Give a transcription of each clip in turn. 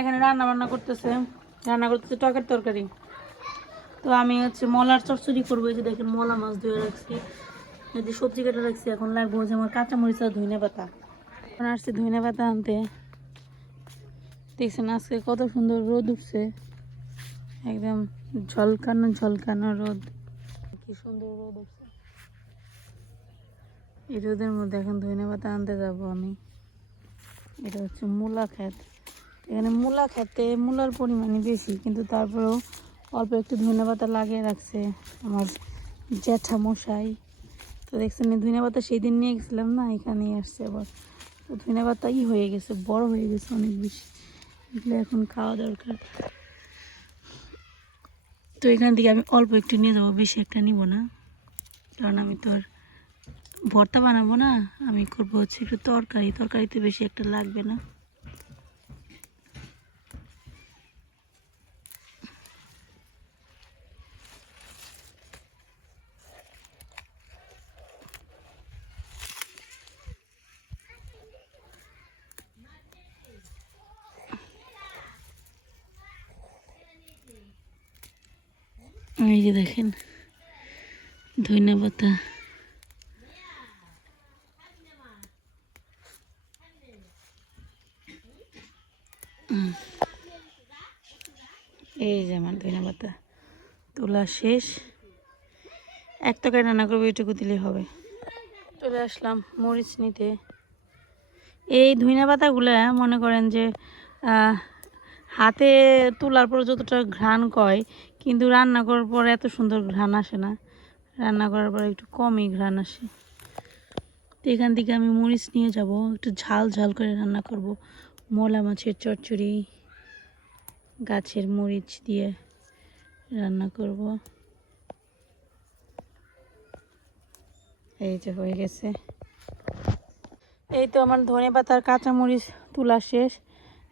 এখানে রান্না বান্না করতেছে। রান্না করতেছে টকের তরকারি। তো আমি হচ্ছে মলার চচ্চড়ি করব যে দেখেন মলা মাছ ধুয়ে রাখছি। এই যে সবজি কেটে রাখছি, এখন লাগবো যে আমার কাঁচা মরিচ আর ধইনে পাতা। এখন আসছি ধইনে পাতা আনতে। দেখছেন আজকে কত সুন্দর রোদ উঠছে। একদম ঝলকানো ঝলকানো রোদ। কি সুন্দর রোদ উঠছে। এই রোদের মধ্যে এখন ধইনে পাতা আনতে যাব আমি। এটা হচ্ছে মূলা ক্ষেত। এখানে মূলা খেতে মূলার পরিমাণই বেশি, কিন্তু তারপরেও অল্প একটু ধনে পাতা লাগিয়ে রাখছে আমার জ্যাঠা মশাই। তো দেখছেন ধনে পাতা সেই দিন নিয়ে গেছিলাম না, এখানেই আসছে আবার। তো ধনে পাতা ই হয়ে গেছে, বড় হয়ে গেছে অনেক বেশি। এগুলো এখন খাওয়া দরকার। তো এখান থেকে আমি অল্প একটু নিয়ে যাব, বেশি একটা নিব না। কারণ আমি তো আর ভর্তা বানাবো না, আমি করব হচ্ছে একটু তরকারি। তরকারিতে বেশি একটা লাগবে না। এই যে দেখেন ধন্যা পাতা। এই যে আমার পাতা, তোলা শেষ। এক টাকায় রান্না করব এটুকু দিলে হবে। চলে আসলাম মরিচ নিতে। এই ধুইনা পাতাগুলো মনে করেন যে হাতে তোলার পর যতটা ঘ্রাণ কয়, কিন্তু রান্না করার পর এত সুন্দর ঘ্রাণ আসে না। রান্না করার পর একটু কমই ঘ্রাণ আসে। তো এখান থেকে আমি মরিচ নিয়ে যাব, একটু ঝাল ঝাল করে রান্না করব। মোলা মাছের চচ্চড়ি, গাছের মরিচ দিয়ে রান্না করব। এই যে হয়ে গেছে। এই তো আমার ধনে পাতার কাঁচামরিচ তোলা শেষ।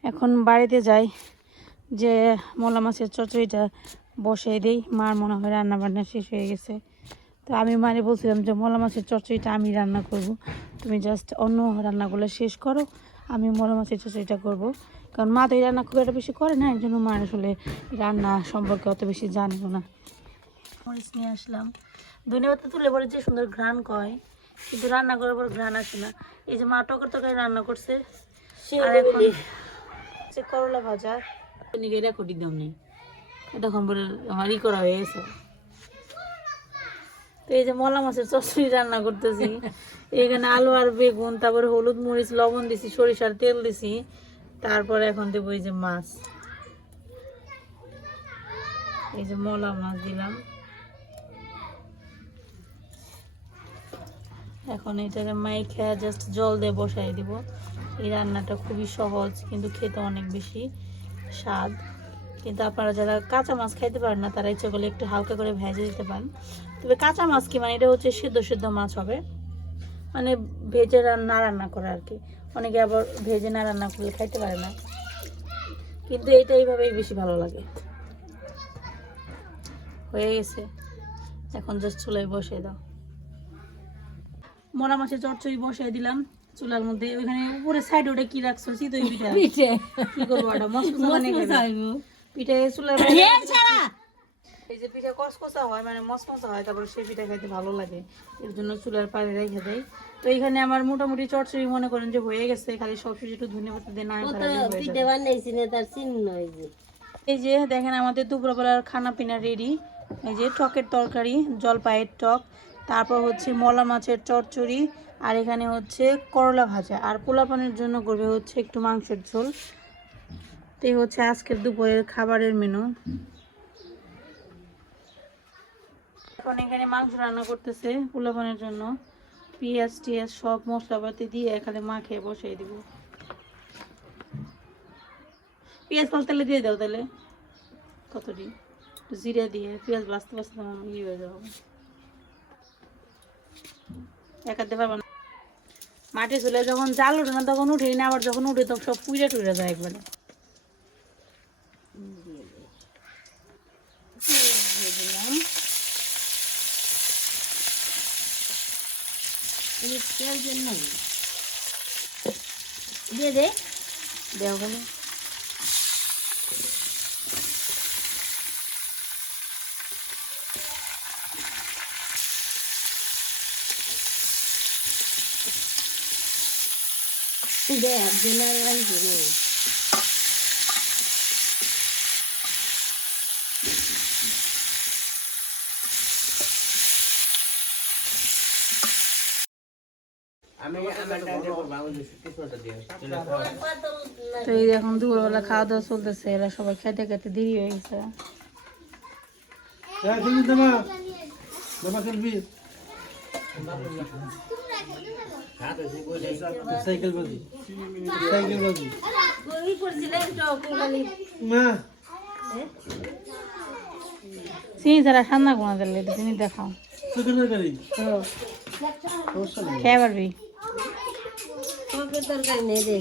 এখন বাড়িতে যাই। যে মোলা মাছের চচড়িটা বসিয়ে দিই। মার মনে হয় রান্না বান্না শেষ হয়ে গেছে। তো আমি মারে বলছিলাম যে মোলা মাছের চচড়িটা আমি রান্না করব। তুমি জাস্ট অন্য রান্নাগুলো শেষ করো। আমি মোলা মাছের চচড়িটা করব। কারণ মা তো এই রান্না খুব একটা বেশি করে না এর জন্য মা আসলে রান্না সম্পর্কে অত বেশি জানেও না। মরিচ নিয়ে আসলাম। ধনে পাতা তুলে পরে যে সুন্দর ঘ্রাণ কয়। কিন্তু রান্না করার পর ঘ্রাণ আসে না। এই যে মা টকের তরকারি রান্না করছে। আর এখন করলা ভাজা এটা কোটি দাম নেই তখন বলে আমার ই করা হয়ে গেছে তো এই যে মলা মাছের চচড়ি রান্না করতেছি এখানে আলু আর বেগুন তারপরে হলুদ মরিচ লবণ দিছি সরিষার তেল দিছি তারপরে এখন দেবো এই যে মাছ এই যে মলা মাছ দিলাম এখন এটাকে মাইখা জাস্ট জল দিয়ে বসাই দিব। এই রান্নাটা খুবই সহজ কিন্তু খেতে অনেক বেশি। স্বাদ। কিন্তু আপনারা যারা কাঁচা মাছ খাইতে পারেন না, তারা ইচ্ছা করলে একটু হালকা করে ভেজে দিতে পারেন। তবে কাঁচা মাছ কি মানে এটা হচ্ছে সিদ্ধ সিদ্ধ মাছ হবে। মানে ভেজে না রান্না করে আর কি। অনেকে আবার ভেজে না রান্না করলে খাইতে পারে না। কিন্তু এটা এইভাবেই বেশি ভালো লাগে। হয়ে গেছে। এখন জাস্ট চুলায় বসিয়ে দাও। মরা মাছের চচ্চড়ি বসিয়ে দিলাম। চুলার মধ্যে ওইখানে উপরে সাইড ওটা কি রাখছো? চিতই পিঠা। পিঠে। কি করব ওটা? খাবে। পিঠা চুলার এই যে পিঠা কসকসা হয় মানে মসমসা হয় তারপরে সেই পিঠা খাইতে ভালো লাগে। এর জন্য চুলার পাড়ে রেখে দেয় তো এখানে আমার মোটামুটি চটচড়ি মনে করেন যে হয়ে গেছে খালি সব কিছু একটু ধনে পাতা দিয়ে না পিঠে বানাইছি না তার চিহ্ন এই যে। এই যে দেখেন আমাদের দুপুরবেলার খানা পিনা রেডি এই যে টকের তরকারি জলপাইয়ের টক তারপর হচ্ছে মলা মাছের চচ্চড়ি আর এখানে হচ্ছে করলা ভাজা। আর পোলাপানের জন্য করবে হচ্ছে একটু মাংসের ঝোল। তো হচ্ছে আজকের দুপুরের খাবারের মেনু এখন এখানে মাংস রান্না করতেছে পোলাপানের জন্য। পেঁয়াজ টিয়াজ সব মশলাপাতি দিয়ে এখানে মাখিয়ে বসিয়ে দিব। পেঁয়াজ পাল তেলে দিয়ে দাও তাহলে। কতটি জিরে দিয়ে পেঁয়াজ বাঁচতে বাঁচতে ইয়ে হয়ে যাবে। পারব না? মাটি চলে যখন জাল উঠে না তখন উঠেই না আবার যখন উঠে তখন সব পুড়ে টুড়ে যায় একবারে। দিয়ে দে। দেও দেখ জেলার রাইছে রে তো এই এখন দুপুরবেলা খাওয়া দাওয়া চলতেছে এরা সবাই খেতে খেতে দেরি হয়ে গেছে। সাইকেল বাজি বাজি মা। চিনি ছাড়া ঠান্ডা কোনো দিলে চিনি দেখাও। খেয়ে পারবি তোকে নেই রে।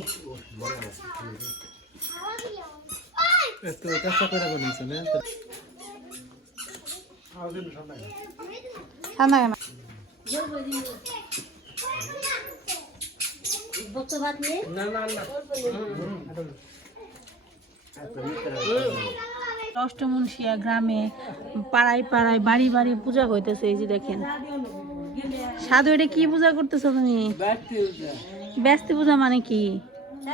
একটু কাঁচা করে বানিয়েছে না? ঠান্ডা কেন? বক্ত ভাত নেই অষ্টমনশিয়া গ্রামে পাড়ায় পাড়ায় বাড়ি বাড়ি পূজা হইতেছে এই যে দেখেন। সাধু এটা কি পূজা করতেছো তুমি? ব্যস্ত পূজা মানে কি? না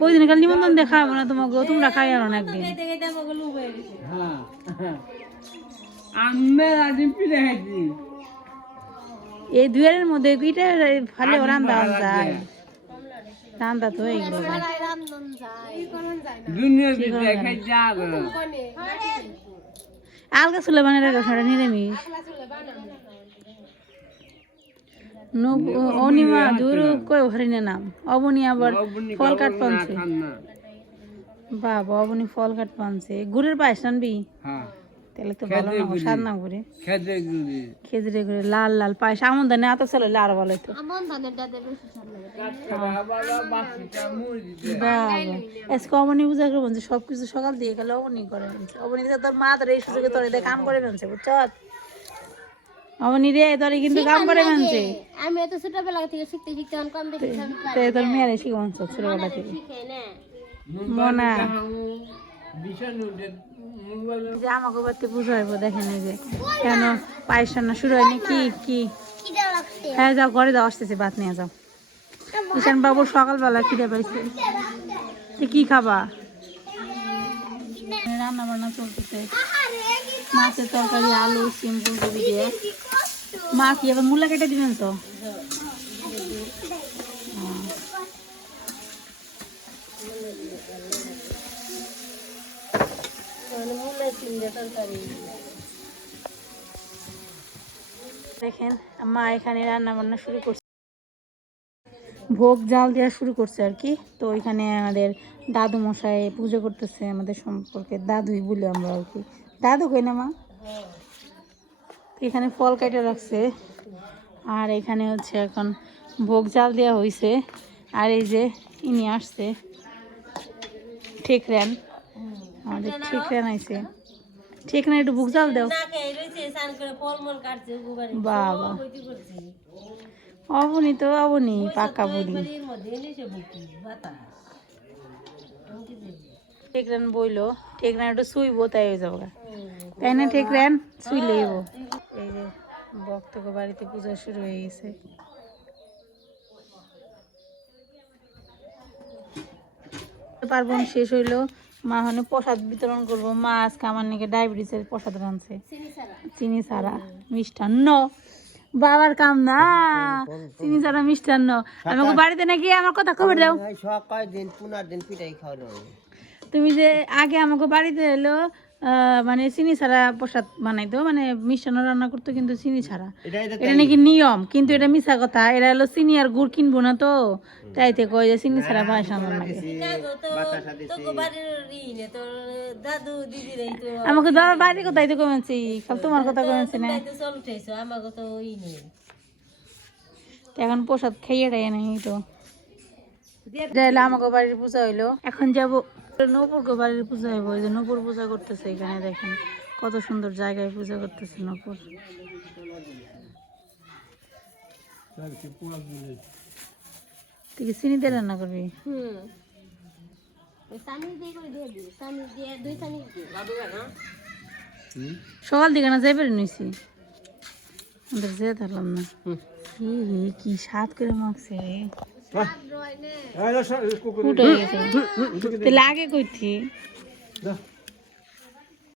কই কাল নিমন্ত্রণ দেখাবো না তোমাকে তোমরা খাই আনো না একদিন। খাইতে এই দুয়ারের মধ্যে দুইটা ভালো রান্দা যায়। রান্দা তো এইগুলো আলগা চুলে বানিয়ে রাখো সেটা নিরামিষ অনিমা দূর কই হরিণের নাম? অবনি আবার ফল কাট পানছে বাবা অবনি ফল কাট পানছে গুড়ের পায়েস আনবি তাহলে তো ভালো না স্বাদ না করে খেজুরে করে লাল লাল পায়েস। আমন ধানে আতা চলে আর ভালো হতো আজকে অবনি পূজা করে বলছে সব কিছু সকাল দিয়ে গেলে অবনি করে দিকে তোর মা তোর এই সুযোগে তোর এদের কাম করে ফেলছে বুঝছ? অবনি রে তোর কিন্তু কাম করে ফেলছে। আমি এত ছোটবেলা থেকে শিখতে শিখতে কম বেশি সব তো তোর মেয়ের শিখাচ্ছ ছোটবেলা থেকে। শিখে না। মনা। যে আমাকে বাড়িতে পুজো হইব দেখেন এই যে। কেন পায়েস রান্না শুরু হয়নি? কি কি? হ্যাঁ যাও ঘরে যাও আসতেছে ভাত নিয়ে যাও। ঈশান বাবু সকালবেলা খিদে পাইছে তো কি খাবা? রান্না বান্না চলতেছে। মাছের তরকারি আলু সিম ফুলকপি দিয়ে। মা কি এবার মূলা কেটে দিবেন তো? তরকারি দেখেন মা এখানে রান্না বান্না শুরু করছে। ভোগ জাল দেওয়া শুরু করছে আর কি। তো এখানে আমাদের দাদু মশাই পুজো করতেছে আমাদের সম্পর্কে দাদুই বলি আমরা আর কি। দাদু কই না মা? এখানে ফল কেটে রাখছে। আর এখানে হচ্ছে এখন ভোগ জাল দেওয়া হয়েছে আর এই যে ইনি আসছে ঠিক রেন আমাদের ঠিক রেন আইছে। ঠিক না একটু ভোগ জাল দাও বাবা। অবনি তো অবনি পাকা বুকি বাতাস। ঠেকরান বইলো ঠেকরান একটু শুইবো তাই হয়ে যাব তাই না ঠেকরান? শুই লইব। এই যে ভক্তকে বাড়িতে পূজা শুরু হয়ে গেছে। পার্বণ শেষ হইল। মা হনে প্রসাদ বিতরণ করব। মা আজকে আমার নাকি ডায়াবেটিসের প্রসাদ রাঁধছে। চিনি ছাড়া। মিষ্টান্ন। বাবার কাম না। চিনি ছাড়া মিষ্টান্ন। আমাকে বাড়িতে নাকি আমার কথা খবর দাও? দিন দিন পিঠাই খাওয়ানো তুমি যে আগে আমাকে বাড়িতে এলো মানে চিনি ছাড়া প্রসাদ বানাইতো মানে মিষ্টান্ন রান্না করতো কিন্তু চিনি ছাড়া এটা এটা এটা নাকি নিয়ম কিন্তু এটা মিশা কথা এরা হলো চিনি আর গুড় কিনবো না তো তাইতে কয় যে চিনি ছাড়া পায়েস আনার লাগে তো তো বাড়ির ই নে তোর দাদু দিদি রে তো আমাকে দাদার বাড়ির কথাই তো কমেছি খাল তোমার কথা কমেছি না তাই তো তো তো এখন প্রসাদ খাইয়ে দেয় নাই তো এটা আমাকে বাড়ির পূজা হইল এখন যাব নপুর বাড়ির পূজা হইব ওই যে নপুর পূজা করতেছে এখানে দেখেন। কত সুন্দর জায়গায় পূজা করতেছে নপুর। তুই কি চিনি দিয়ে রান্না করবি? সকাল দিকে না যাইবে নিছি। আমাদের যেতে পারলাম না। হি হি কি স্বাদ করে মাখছে। রে ফুট হয়ে গেছে লাগে কইতি?